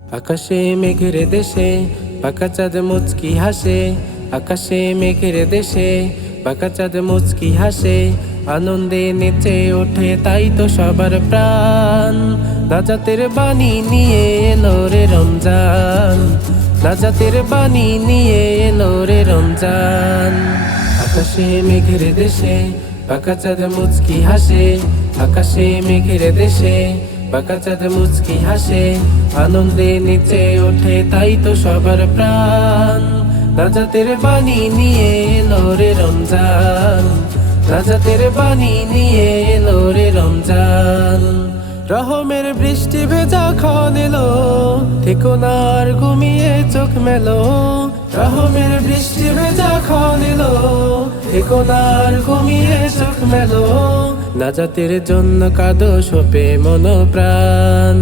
আকাশে মেঘের দেশে পাকা চাঁদ মুচকি হাসে। আকাশে মেঘের দেশে পাকা চাঁদ মুচকি হাসে। আনন্দে নেচে ওঠে তাই তো সবার প্রাণ। নাজাতের বাণী নিয়ে এলো রে রমজান। নাজাতের বাণী নিয়ে এলো রে রমজান। আকাশে মেঘের দেশে পাকা চাঁদ মুচকি হাসে। আকাশে মেঘের দেশে পাকা চাঁদ মুচকি হাসে। আনন্দে নেচে ওঠে তাই তো সবার প্রাণ। নাজাতের বাণী নিয়ে এলো রে রমজান। নাজাতের বাণী নিয়ে এলো রে রমজান। রহমের বৃষ্টি ভেজা ক্ষণ এলো, থেকো না আর ঘুমিয়ে চোখ মেলো। রহমের বৃষ্টি ভেজা ক্ষণ এলো, থেকো না আর ঘুমিয়ে চোখ মেলো। নাজাতের জন্য কাঁদো সোপে মন প্রাণ।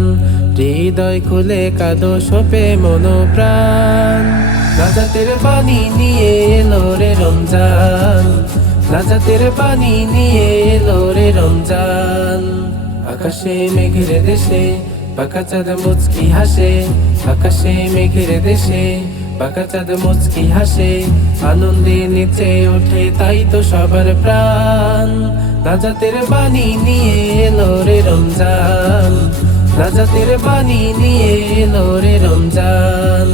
হৃদয় খুলে কাঁদো সোপে মন প্রাণ। নাজাতের বাণী নিয়ে এলো রে রমজান। নাজাতের বাণী নিয়ে এলো রে রমজান। আকাশে মেঘের দেশে পাকা চাঁদ মুচকি হাসে। আকাশে মেঘের দেশে পাকা চাঁদ মুচকি হাসে। আনন্দে নেচে ওঠে তাই তো সবার প্রাণ। নাজাতের বাণী নিয়ে এলো রে রমজান। নাজাতের বাণী নিয়ে এলো রে রমজান।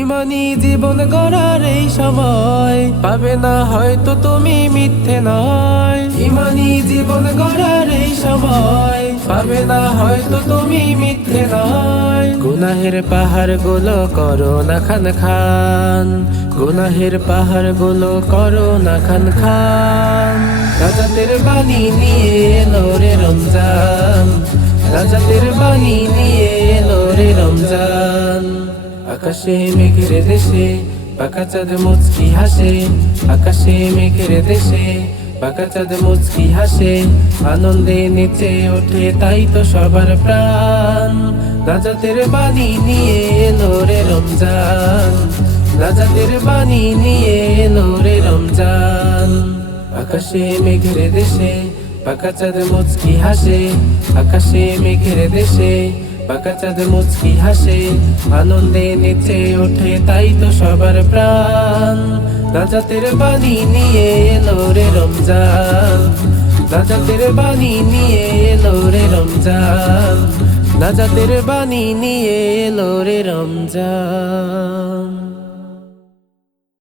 ইমানি জীবন গড়ার এই সময় পাবে না হয়তো তুমি মিথ্যে নয়। ইমানি জীবন গড়ার এই সময় পাবে না হয়তো তুমি মিথ্যে নয়। গুনাহের পাহাড় গুলো করো না খান খান। গুনাহের পাহাড় গুলো করো না খান খান। নাজাতের বাণী নিয়ে এলো রে রমজান। নাজাতের বাণী নিয়ে এলো রে রমজান। আকাশে মেঘের দেশে পাকা চাঁদ মুচকি হাসে। আকাশে মেঘের দেশে পাকা চাঁদ মুচকি হাসে। আনন্দে নেচে ওঠে তাই তো সবার প্রাণ। নাজাতের বাণী নিয়ে এলো রে রমজান। নাজাতের বাণী নিয়ে এলো রে রমজান। আকাশে মেঘের দেশে পাকা চাঁদ মুচকি হাসে। আকাশে মেঘের দেশে পাকা চাঁদ মুচকি হাসে। আনন্দে নেচে ওঠে তাই তো সবার প্রাণ। নাজাতের বাণী নিয়ে এলো রে রমজান। নাজাতের বাণী নিয়ে এলো রে রমজান। নাজাতের বাণী নিয়ে এলো রে রমজান।